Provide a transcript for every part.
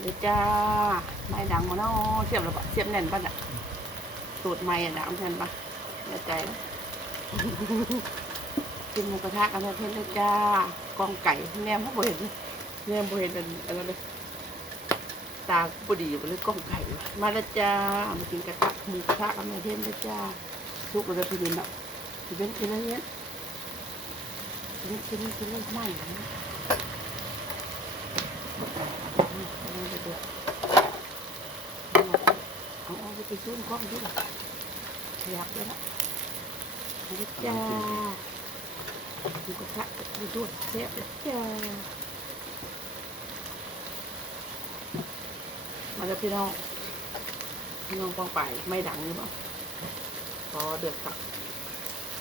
เดี๋ยวจ้าไม่ดังมาเนาะเสียบแล้วปะเสียบแน่นปะเนี่ยสูตรใหม่ดังแน่นปะเดี๋ยวใจกินหมูกระทะกันเพื่อนเลยจ้ากองไก่แนมเขาบ่เห็นแนมบ่เห็นอะไรเลยตาบุดีอยู่เลยกองไก่มาล้วจ้ามากินกระทะหมูกระทะกันเพื่อนเลยจ้าทุกคนเลยพี่ดินเนาะพี่เบนกินอะไรเนี่ยพี่เบนกินกินอะไรไม่ นะเอาเอาไปซุ่มก้องด้วยอยากเลยนะนี่จ้าดูกระทะดูด้วยเสียบเลยจ้ามาแล้วพี่น้องพี่น้องกองไปไม่ดังหรือเปล่าพอเดือดฝัก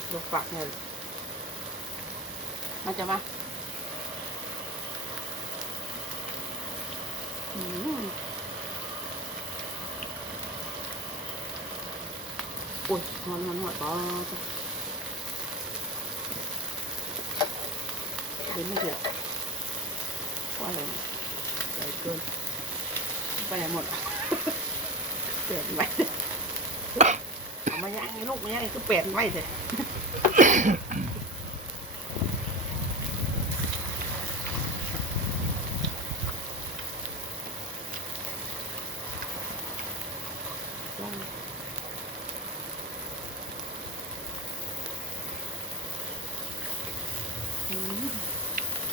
เดือดฝักเนี่ยมาจะมา อืมโอ้ยหอนหอนหอนต่อจ้ะเดี๋ยวไม่เดือดว่าอะไรใหญ่เกินไปไหนหมดเปลี่ยนไว้เอามาย่างไงลูกมาย่างไงก็เปลี่ยนไว้เลย ย่างอืม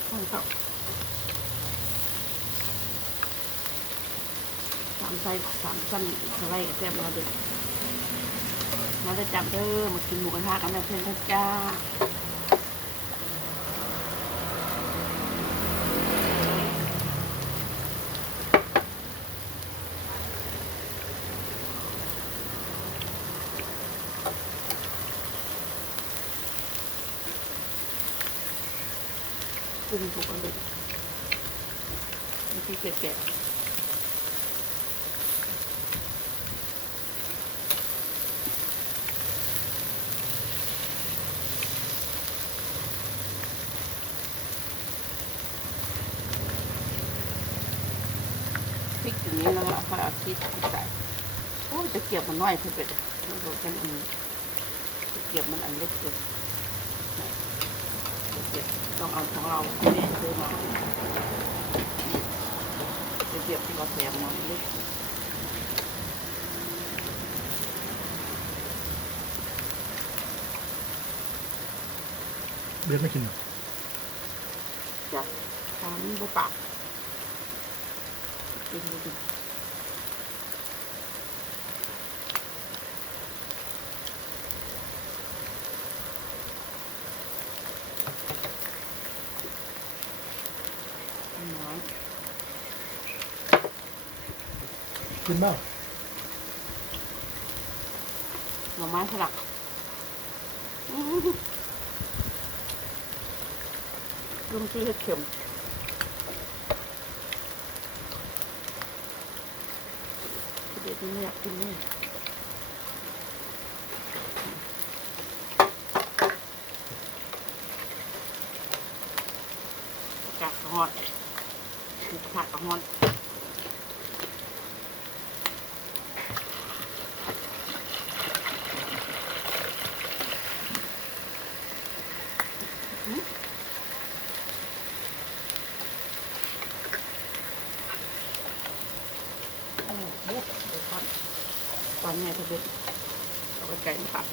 ข้าวครับสามไส้สามสั้นสไลด์กับแซ่บมาเด็ดมาได้จับเด้อมากินหมูกระทะกันนะเพื่อนๆจ้า รุงถูกกันเลยไม่ใช่แกะพริกอย่างนี้แล้วก็ค่อยเอาชีสใส่โอ้จะเกียบมันน้อยเพื่อนๆมันโดนกันอันนี้ตะเกียบมันอันเล็กเกิน เก็บต้องเอาของเราที่แม่ซื้อมาจะเก็บที่เราแถมมาเล็กเลือดไม่กินหรอจากทานบุปผากินดูดิน้อย กินบ้างหน่อไม้สลักอื้อหือลุงชื่อเห็ดเข็มเด็กนี่อยากกินนี่กากกระหอดผูกผักกระหอดโอ้โหเดี๋ยวก่อนก่อน เนี่ยทะเบียนเอาไปไก่ผัก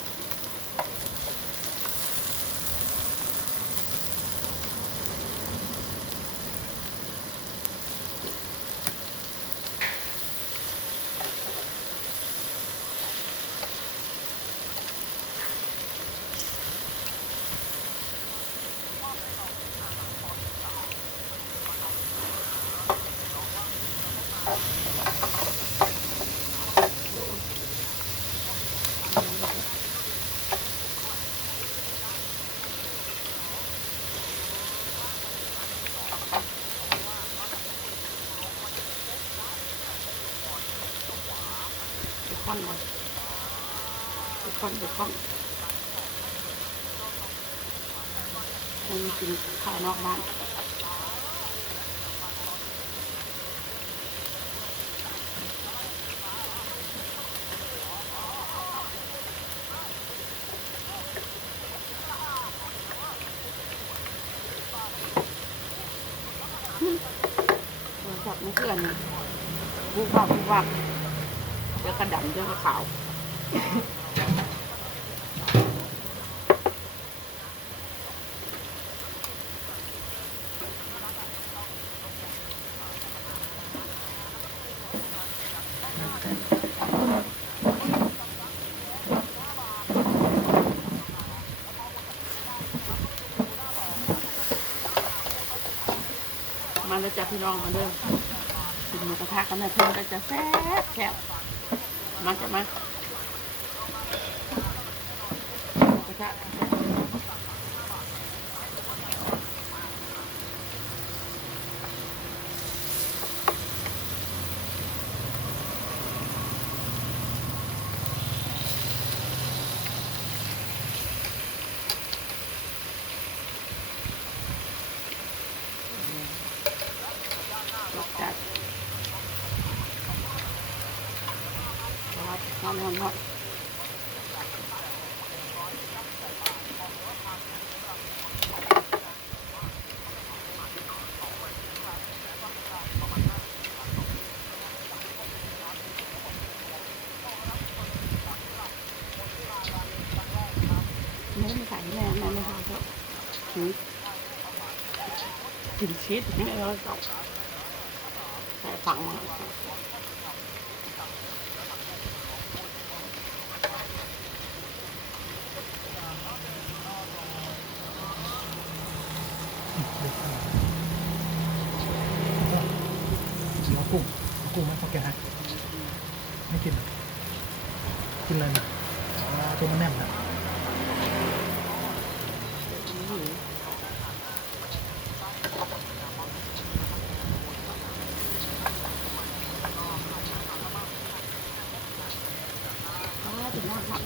อนหมดเกคอนเกคนคนกินข้าวนอกบ้านโทรจับมือเกลื่อนบุบบักบุบบัก กระดำเดี๋ยวกระขาวมาแล้วจ้ะพี่น้องมาเด้อกินหมูกระทะกันนะเพื่อนก็จะแซ่บแซ่บ มาจะมาหมูกระทะ ครับนอนนอนนอนไม่ได้ใส่แม่แม่ไม่ทำเพราะชีสกินชีสไม่เอาเก่ใส่ฝังมา เอา กุ้งเอากุ้งไหมพอแกฮะไม่กินหรอกินอะไรนะอ๋อตัวมันแน่นนะ ถึงมากครับ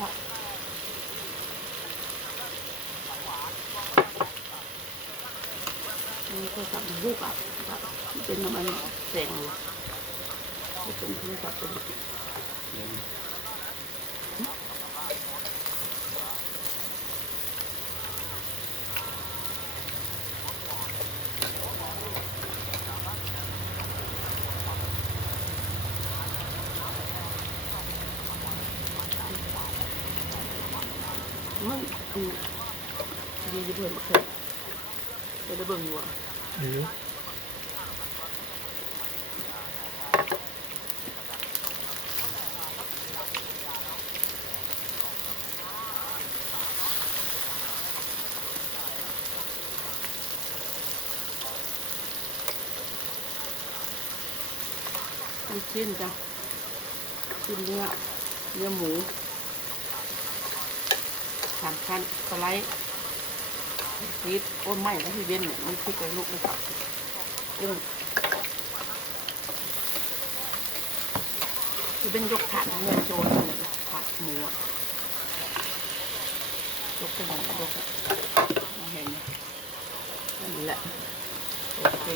ทานผักนี่ก็สั่งลูกอะเป็นน้ำมันแสงเลยเป็นโทรศัพท์เป็น มันอืมดีดีเพื่อนเคยเคยได้เบิ่งอยู่อะหรือลูกชิ้นจ้ะชิ้นเนื้อเนื้อหมู สามชั้นสไลด์ซีดโอ้นไหม้แล้วที่เว้นเนี่ยมันพริกเลยลูกนะครับกุ้งที่เป็นยกถาดเงินโจรเลยถาดหมูยกกระดยกมาเห็นไหมนั่นแหละโอเค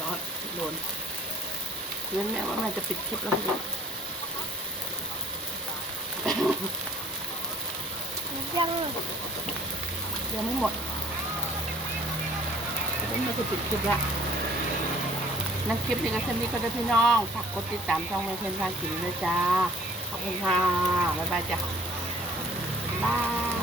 ร้อนโดนเพื่อนแม่ว่าแม่ จะปิดคลิปแล้วพี่ยังยังไม่หมดเพื่อนแม่จะปิดคลิปละนั่นคลิปนี้ก็เช่นนี้ก็ได้พี่น้องฝากกดติดตามช่องแม่เพนพากินเลยจ้าขอบคุณค่ะบ๊ายบายจ้ะบาย